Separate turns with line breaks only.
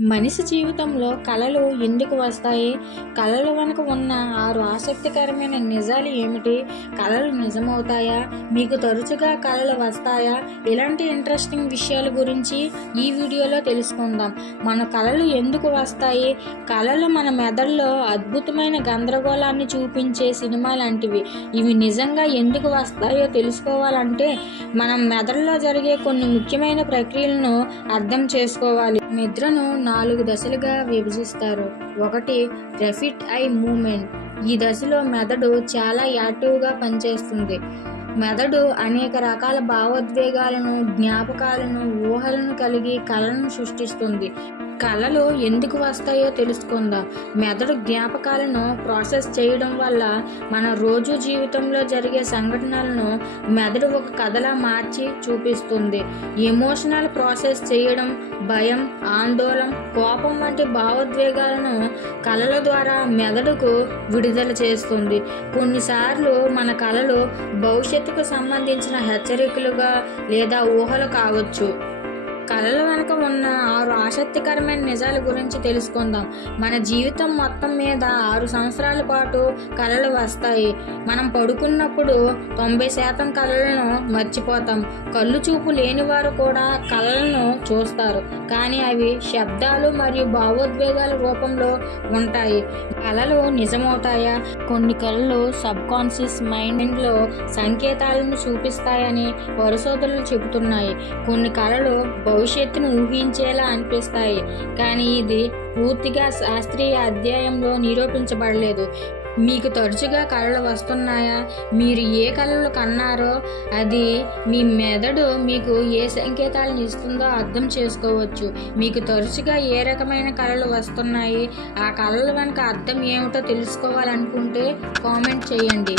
మనిషి జీవితంలో కళలు ఎందుకు వస్తాయి? కళలు వెనుక ఉన్న ఆరు ఆసక్తికరమైన నిజాలు ఏమిటి? కళలు నిజమవుతాయా? మీకు తరచుగా కళలు వస్తాయా? ఇలాంటి ఇంట్రెస్టింగ్ విషయాల గురించి ఈ వీడియోలో తెలుసుకుందాం. మన కళలు ఎందుకు వస్తాయి? కళలు మన మెదడులో అద్భుతమైన గందరగోళాన్ని చూపించే సినిమా లాంటివి. ఇవి నిజంగా ఎందుకు వస్తాయో తెలుసుకోవాలంటే మనం మెదడులో జరిగే కొన్ని ముఖ్యమైన ప్రక్రియలను అర్థం చేసుకోవాలి. నిద్రను నాలుగు దశలుగా విభజిస్తారు. ఒకటి రెఫిట్ ఐ మూమెంట్ ఈ దశలో మెదడు చాలా యాక్టివ్గా పనిచేస్తుంది. మెదడు అనేక రకాల భావోద్వేగాలను జ్ఞాపకాలను ఊహలను కలిగి కళలను సృష్టిస్తుంది. కళలు ఎందుకు వస్తాయో తెలుసుకుందాం. మెదడు జ్ఞాపకాలను ప్రాసెస్ చేయడం వల్ల మన రోజు జీవితంలో జరిగే సంఘటనలను మెదడు ఒక కథలా మార్చి చూపిస్తుంది. ఎమోషనల్ ప్రాసెస్ చేయడం భయం ఆందోళన కోపం వంటి భావోద్వేగాలను కళల ద్వారా మెదడుకు విడుదల చేస్తుంది. కొన్నిసార్లు మన కళలు భవిష్యత్ భవిష్యత్తుకు సంబంధించిన హెచ్చరికలుగా లేదా ఊహలు కావచ్చు. కళల వెనుక ఉన్న ఆరు ఆసక్తికరమైన నిజాల గురించి తెలుసుకుందాం. మన జీవితం మొత్తం మీద ఆరు సంవత్సరాల పాటు కళలు వస్తాయి. మనం పడుకున్నప్పుడు తొంభై శాతం కళలను మర్చిపోతాం. కళ్ళు చూపు లేని వారు కూడా కళలను చూస్తారు. కానీ అవి శబ్దాలు మరియు భావోద్వేగాల రూపంలో ఉంటాయి. కళలు నిజమవుతాయా? కొన్ని కళలు సబ్ కాన్షియస్ మైండ్లో సంకేతాలను చూపిస్తాయని పరిశోధనలు చెబుతున్నాయి. కొన్ని కళలు భవిష్యత్తును ఊహించేలా అనిపిస్తాయి. కానీ ఇది పూర్తిగా శాస్త్రీయ అధ్యాయంలో నిరూపించబడలేదు. మీకు తరచుగా కళలు వస్తున్నాయా? మీరు ఏ కళలు కన్నారో అది మీ మెదడు మీకు ఏ సంకేతాలను ఇస్తుందో అర్థం చేసుకోవచ్చు. మీకు తరచుగా ఏ రకమైన కళలు వస్తున్నాయి? ఆ కళల వెనుక అర్థం ఏమిటో తెలుసుకోవాలనుకుంటే కామెంట్ చేయండి.